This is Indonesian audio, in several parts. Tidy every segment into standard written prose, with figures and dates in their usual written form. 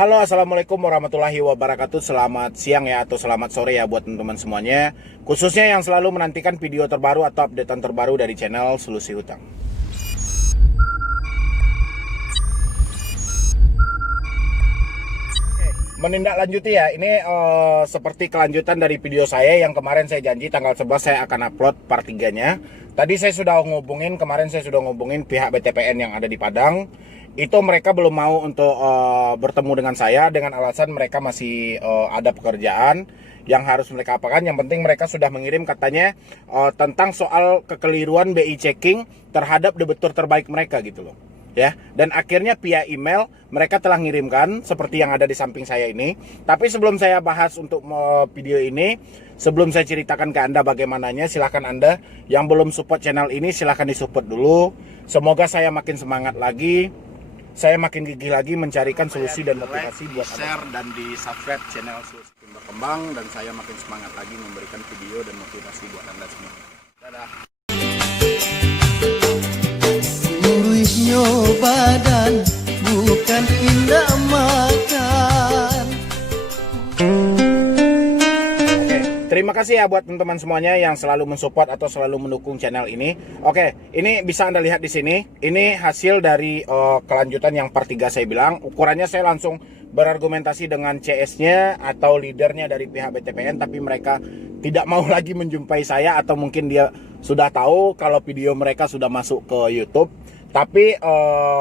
Halo, assalamualaikum warahmatullahi wabarakatuh. Selamat siang ya, atau selamat sore ya buat teman-teman semuanya. Khususnya yang selalu menantikan video terbaru atau updatean terbaru dari channel Solusi Hutang. Menindaklanjuti ya, ini seperti kelanjutan dari video saya yang kemarin saya janji tanggal 11 saya akan upload part 3-nya. Tadi kemarin saya sudah ngubungin pihak BTPN yang ada di Padang. Itu mereka belum mau untuk bertemu dengan saya dengan alasan mereka masih ada pekerjaan yang harus mereka apakan. Yang penting mereka sudah mengirim katanya tentang soal kekeliruan BI checking terhadap debitur terbaik mereka gitu loh. Ya, dan akhirnya via email mereka telah ngirimkan seperti yang ada di samping saya ini. Tapi sebelum saya bahas untuk video ini, sebelum saya ceritakan ke Anda bagaimananya, silahkan Anda yang belum support channel ini silahkan disupport dulu. Semoga saya makin semangat lagi, saya makin gigih lagi mencarikan solusi dan motivasi buat share dan di subscribe channel Solusi Berkembang, dan saya makin semangat lagi memberikan video dan motivasi buat Anda semua. Dadah. Badan bukan indah makan. Oke, terima kasih ya buat teman-teman semuanya yang selalu mensupport atau selalu mendukung channel ini. Oke, ini bisa Anda lihat di sini. Ini hasil dari kelanjutan yang part 3 saya bilang. Ukurannya saya langsung berargumentasi dengan CS-nya atau leadernya dari pihak BTPN, tapi mereka tidak mau lagi menjumpai saya, atau mungkin dia sudah tahu kalau video mereka sudah masuk ke YouTube. Tapi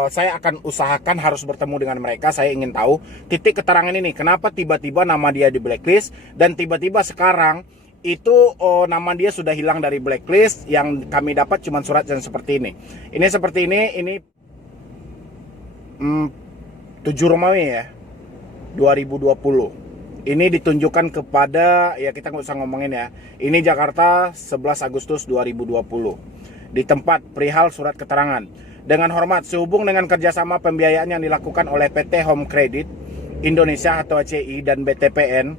saya akan usahakan harus bertemu dengan mereka. Saya ingin tahu titik keterangan ini, kenapa tiba-tiba nama dia di blacklist, dan tiba-tiba sekarang itu nama dia sudah hilang dari blacklist. Yang kami dapat cuma surat yang seperti ini. Ini seperti ini 7 Romawi ya 2020. Ini ditunjukkan kepada, ya kita nggak usah ngomongin ya, ini Jakarta 11 Agustus 2020 di tempat perihal surat keterangan. Dengan hormat, sehubung dengan kerjasama pembiayaan yang dilakukan oleh PT Home Credit Indonesia atau HCI dan BTPN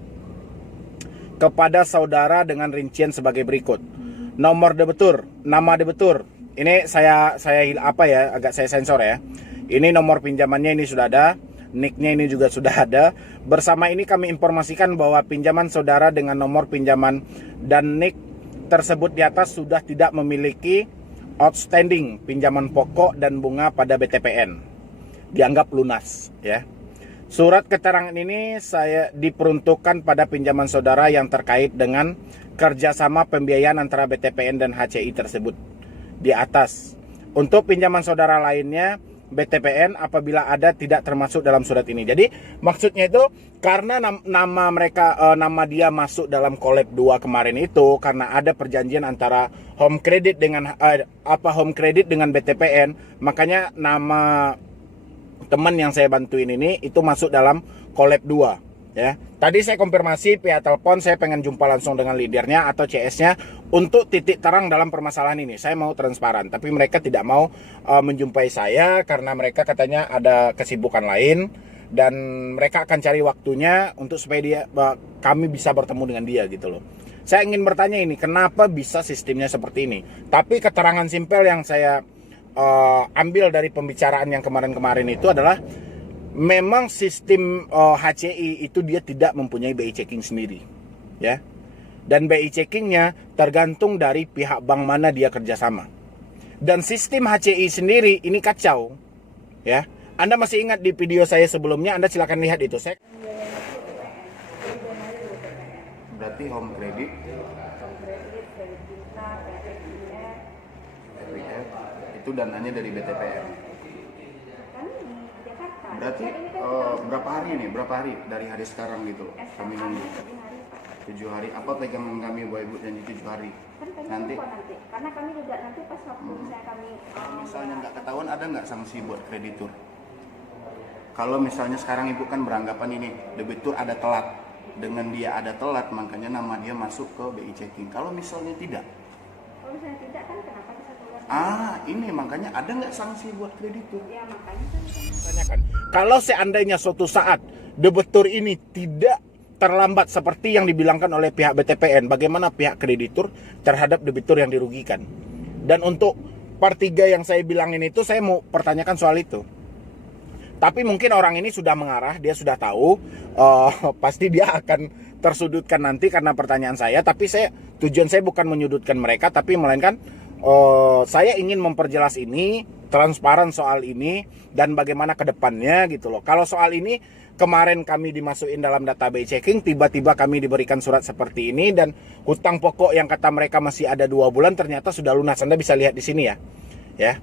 kepada saudara dengan rincian sebagai berikut. Nomor debitur, nama debitur. Ini saya agak saya sensor ya. Ini nomor pinjamannya ini sudah ada, nicknya ini juga sudah ada. Bersama ini kami informasikan bahwa pinjaman saudara dengan nomor pinjaman dan nick tersebut di atas sudah tidak memiliki outstanding pinjaman pokok dan bunga pada BTPN, dianggap lunas ya. Surat keterangan ini saya diperuntukkan pada pinjaman saudara yang terkait dengan kerjasama pembiayaan antara BTPN dan HCI tersebut di atas. Untuk pinjaman saudara lainnya, BTPN apabila ada tidak termasuk dalam surat ini. Jadi maksudnya itu karena nama dia masuk dalam collab 2 kemarin itu karena ada perjanjian antara Home Credit dengan Home Credit dengan BTPN, makanya nama teman yang saya bantuin ini itu masuk dalam collab 2 ya. Tadi saya konfirmasi via telepon, saya pengen jumpa langsung dengan leadernya atau CS-nya untuk titik terang dalam permasalahan ini. Saya mau transparan, tapi mereka tidak mau menjumpai saya karena mereka katanya ada kesibukan lain dan mereka akan cari waktunya untuk supaya kami bisa bertemu dengan dia gitu loh. Saya ingin bertanya ini, kenapa bisa sistemnya seperti ini? Tapi keterangan simpel yang saya ambil dari pembicaraan yang kemarin-kemarin itu adalah memang sistem HCI itu dia tidak mempunyai BI checking sendiri ya, dan BI checkingnya tergantung dari pihak bank mana dia kerjasama, dan sistem HCI sendiri ini kacau ya. Anda masih ingat di video saya sebelumnya, Anda silakan lihat itu. Berarti Home Credit itu dananya dari BTPN. Berarti berapa hari dari hari sekarang gitu kami nunggu 7 hari. Apa pegangan kami bahwa ibu janji 7 hari nanti karena kami juga nanti pas waktu misalnya kami misalnya nggak ketahuan, ada nggak sanksi buat kreditur? Kalau misalnya sekarang ibu kan beranggapan ini debitur ada telat, dengan dia ada telat makanya nama dia masuk ke BI checking. Kalau misalnya tidak kan kenapa bisa keluar? Ini makanya ada nggak sanksi buat kreditur? Ya makanya kan Tanyakan. Kalau seandainya suatu saat debitur ini tidak terlambat seperti yang dibilangkan oleh pihak BTPN, bagaimana pihak kreditur terhadap debitur yang dirugikan? Dan untuk part 3 yang saya bilangin itu, saya mau pertanyakan soal itu. Tapi mungkin orang ini sudah mengarah, dia sudah tahu, pasti dia akan tersudutkan nanti karena pertanyaan saya. Tapi tujuan saya bukan menyudutkan mereka, tapi melainkan saya ingin memperjelas ini, transparan soal ini, dan bagaimana ke depannya gitu loh. Kalau soal ini, kemarin kami dimasukin dalam data BI checking, tiba-tiba kami diberikan surat seperti ini, dan hutang pokok yang kata mereka masih ada 2 bulan, ternyata sudah lunas. Anda bisa lihat di sini ya.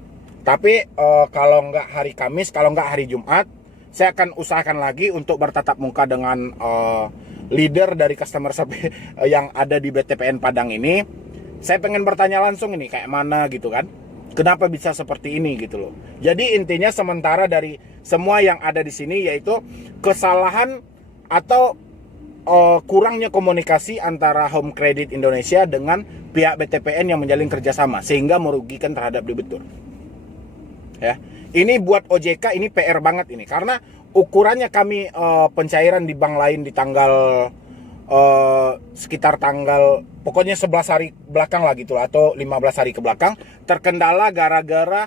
Tapi kalau nggak hari Kamis, kalau nggak hari Jumat, saya akan usahakan lagi untuk bertatap muka dengan leader dari customer service yang ada di BTPN Padang ini. Saya pengen bertanya langsung ini kayak mana gitu kan. Kenapa bisa seperti ini gitu loh. Jadi intinya sementara dari semua yang ada di sini yaitu kesalahan atau kurangnya komunikasi antara Home Credit Indonesia dengan pihak BTPN yang menjalin kerjasama sehingga merugikan terhadap debitur. Ya, ini buat OJK ini PR banget ini karena ukurannya kami pencairan di bank lain di tanggal sekitar tanggal pokoknya 11 hari belakang lah gitu lah, atau 15 hari ke belakang terkendala gara-gara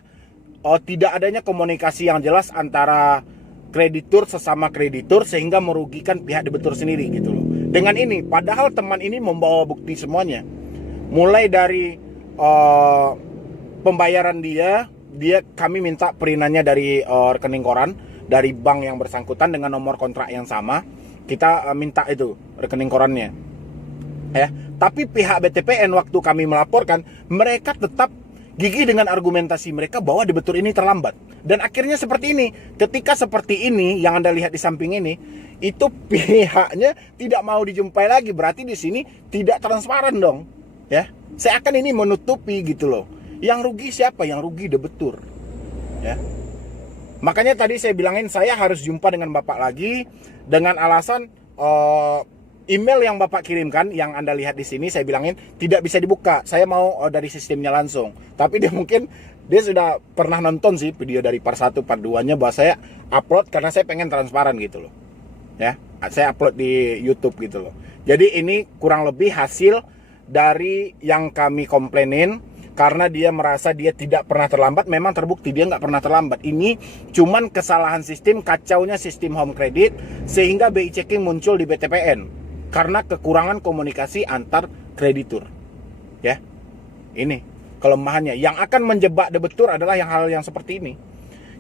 tidak adanya komunikasi yang jelas antara kreditur sesama kreditur sehingga merugikan pihak debitur sendiri gitu loh. Dengan ini padahal teman ini membawa bukti semuanya. Mulai dari pembayaran dia kami minta perinannya dari rekening koran dari bank yang bersangkutan dengan nomor kontrak yang sama. Kita minta itu rekening korannya. Ya, tapi pihak BTPN waktu kami melaporkan, mereka tetap gigih dengan argumentasi mereka bahwa debitur ini terlambat. Dan akhirnya seperti ini. Ketika seperti ini yang Anda lihat di samping ini, itu pihaknya tidak mau dijumpai lagi. Berarti di sini tidak transparan dong. Ya, seakan ini menutupi gitu loh. Yang rugi siapa? Yang rugi debitur. Ya. Makanya tadi saya bilangin saya harus jumpa dengan Bapak lagi dengan alasan email yang Bapak kirimkan yang Anda lihat di sini saya bilangin tidak bisa dibuka. Saya mau dari sistemnya langsung. Tapi dia sudah pernah nonton sih video dari part 1 part 2-nya bahwa saya upload karena saya pengen transparan gitu loh. Ya, saya upload di YouTube gitu loh. Jadi ini kurang lebih hasil dari yang kami komplainin. Karena dia merasa dia tidak pernah terlambat, memang terbukti dia nggak pernah terlambat. Ini cuman kesalahan sistem, kacaunya sistem Home Credit, sehingga BI checking muncul di BTPN. Karena kekurangan komunikasi antar kreditur. Ya, ini kelemahannya. Yang akan menjebak debitur adalah hal yang seperti ini.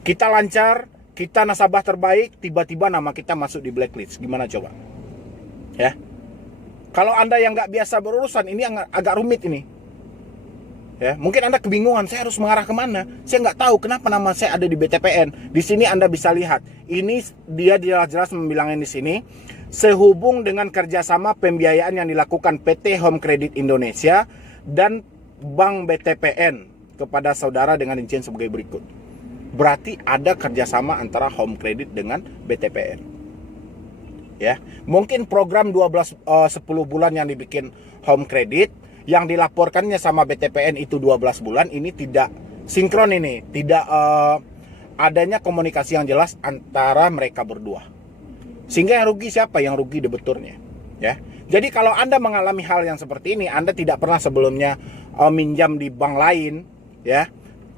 Kita lancar, kita nasabah terbaik, tiba-tiba nama kita masuk di blacklist. Gimana coba? Ya, kalau Anda yang nggak biasa berurusan, ini agak rumit ini. Ya, mungkin Anda kebingungan, saya harus mengarah kemana? Saya nggak tahu kenapa nama saya ada di BTPN. Di sini Anda bisa lihat, ini dia jelas-jelas membilangin di sini, sehubung dengan kerjasama pembiayaan yang dilakukan PT Home Credit Indonesia dan Bank BTPN kepada saudara dengan rincian sebagai berikut. Berarti ada kerjasama antara Home Credit dengan BTPN. Ya, mungkin program 10 bulan yang dibikin Home Credit yang dilaporkannya sama BTPN itu 12 bulan ini tidak sinkron ini, tidak adanya komunikasi yang jelas antara mereka berdua. Sehingga yang rugi siapa? Yang rugi debiturnya, ya. Jadi kalau Anda mengalami hal yang seperti ini, Anda tidak pernah sebelumnya minjam di bank lain, ya.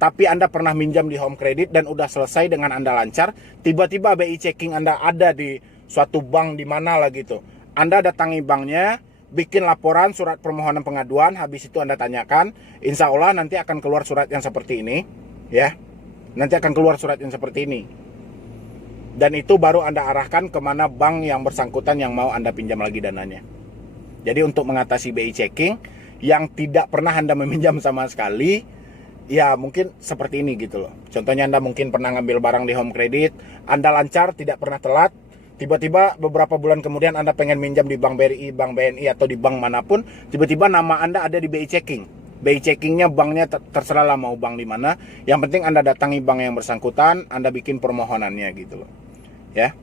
Tapi Anda pernah minjam di Home Credit dan udah selesai dengan Anda lancar, tiba-tiba BI checking Anda ada di suatu bank di mana lah gitu. Anda datangi banknya, bikin laporan surat permohonan pengaduan, habis itu Anda tanyakan, insya Allah nanti akan keluar surat yang seperti ini, ya. Nanti akan keluar surat yang seperti ini. Dan itu baru Anda arahkan kemana bank yang bersangkutan yang mau Anda pinjam lagi dananya. Jadi untuk mengatasi BI checking yang tidak pernah Anda meminjam sama sekali, ya mungkin seperti ini gitu loh. Contohnya Anda mungkin pernah ngambil barang di Home Credit, Anda lancar, tidak pernah telat. Tiba-tiba beberapa bulan kemudian Anda pengen minjam di Bank BRI, Bank BNI atau di bank manapun, tiba-tiba nama Anda ada di BI checking. BI checkingnya banknya terserah lah mau bank di mana. Yang penting Anda datangi bank yang bersangkutan, Anda bikin permohonannya gitu loh. Ya.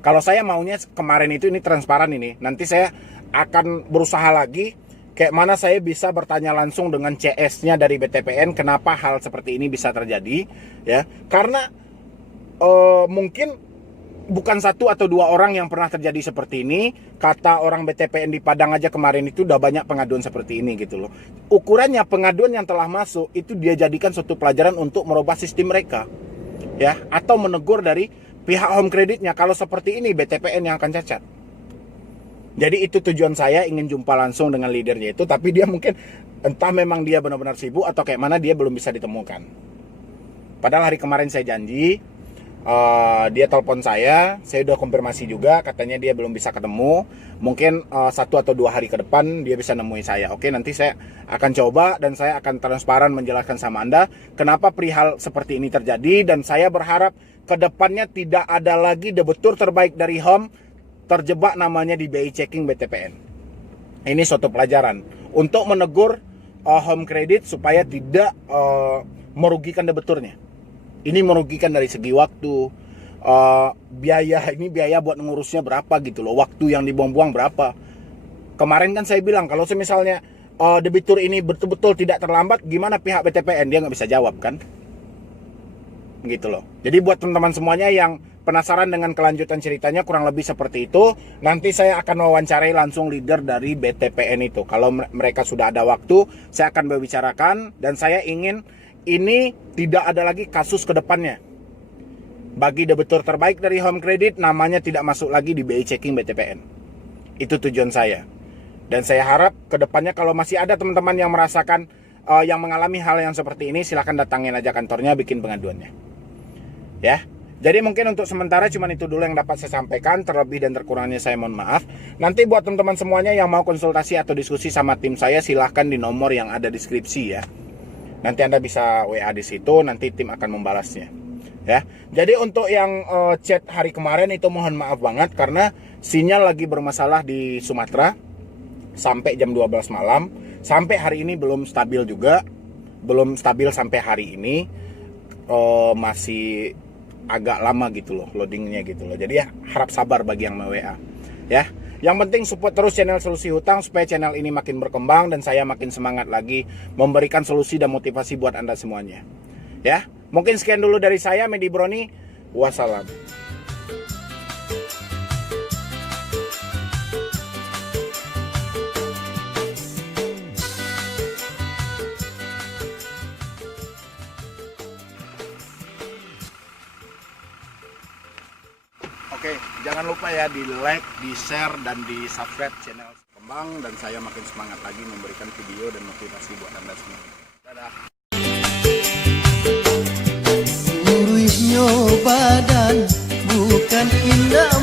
Kalau saya maunya kemarin itu ini transparan ini. Nanti saya akan berusaha lagi kayak mana saya bisa bertanya langsung dengan CS-nya dari BTPN kenapa hal seperti ini bisa terjadi, ya. Karena mungkin bukan 1 atau 2 orang yang pernah terjadi seperti ini. Kata orang BTPN di Padang aja kemarin itu udah banyak pengaduan seperti ini gitu loh. Ukurannya pengaduan yang telah masuk itu dia jadikan suatu pelajaran untuk merubah sistem mereka. ya, atau menegur dari pihak home kreditnya kalau seperti ini BTPN yang akan cacat. Jadi itu tujuan saya, ingin jumpa langsung dengan leadernya itu, tapi dia mungkin entah memang dia benar-benar sibuk atau kayak mana, dia belum bisa ditemukan. Padahal hari kemarin saya janji, dia telepon saya udah konfirmasi juga, katanya dia belum bisa ketemu. Mungkin 1 atau 2 hari ke depan dia bisa nemui saya. Oke, nanti saya akan coba dan saya akan transparan menjelaskan sama Anda kenapa perihal seperti ini terjadi, dan saya berharap ke depannya tidak ada lagi debitur terbaik dari home terjebak namanya di BI checking BTPN. Ini suatu pelajaran untuk menegur home credit supaya tidak merugikan debiturnya. Ini merugikan dari segi waktu, biaya buat ngurusnya berapa gitu loh, waktu yang dibuang-buang berapa. Kemarin kan saya bilang kalau misalnya debitur ini betul-betul tidak terlambat, gimana pihak BTPN, dia nggak bisa jawab kan, gitu loh. Jadi buat teman-teman semuanya yang penasaran dengan kelanjutan ceritanya kurang lebih seperti itu, nanti saya akan wawancarai langsung leader dari BTPN itu. Kalau mereka sudah ada waktu, saya akan berbicarakan, dan saya ingin ini tidak ada lagi kasus ke depannya. Bagi debitur terbaik dari home credit, namanya tidak masuk lagi di BI checking BTPN. Itu tujuan saya. Dan saya harap ke depannya kalau masih ada teman-teman yang merasakan yang mengalami hal yang seperti ini, silahkan datangin aja kantornya, bikin pengaduannya. Ya. Jadi mungkin untuk sementara cuma itu dulu yang dapat saya sampaikan. Terlebih dan terkurangnya saya mohon maaf. Nanti buat teman-teman semuanya yang mau konsultasi atau diskusi sama tim saya, silahkan di nomor yang ada di deskripsi ya. Nanti Anda bisa WA di situ, nanti tim akan membalasnya. Ya. Jadi untuk yang chat hari kemarin itu mohon maaf banget karena sinyal lagi bermasalah di Sumatera sampai jam 12 malam. Sampai hari ini belum stabil juga. Belum stabil sampai hari ini. Masih agak lama gitu loh loadingnya gitu loh. Jadi ya harap sabar bagi yang mau WA. Ya. Yang penting support terus channel Solusi Hutang supaya channel ini makin berkembang dan saya makin semangat lagi memberikan solusi dan motivasi buat Anda semuanya. Ya, mungkin sekian dulu dari saya, Medi Broni. Wassalam. Oke, jangan lupa ya di like, di share, dan di subscribe channel Kembang, dan saya makin semangat lagi memberikan video dan motivasi buat Anda semua. Dadah. Gurihnya badan bukan indah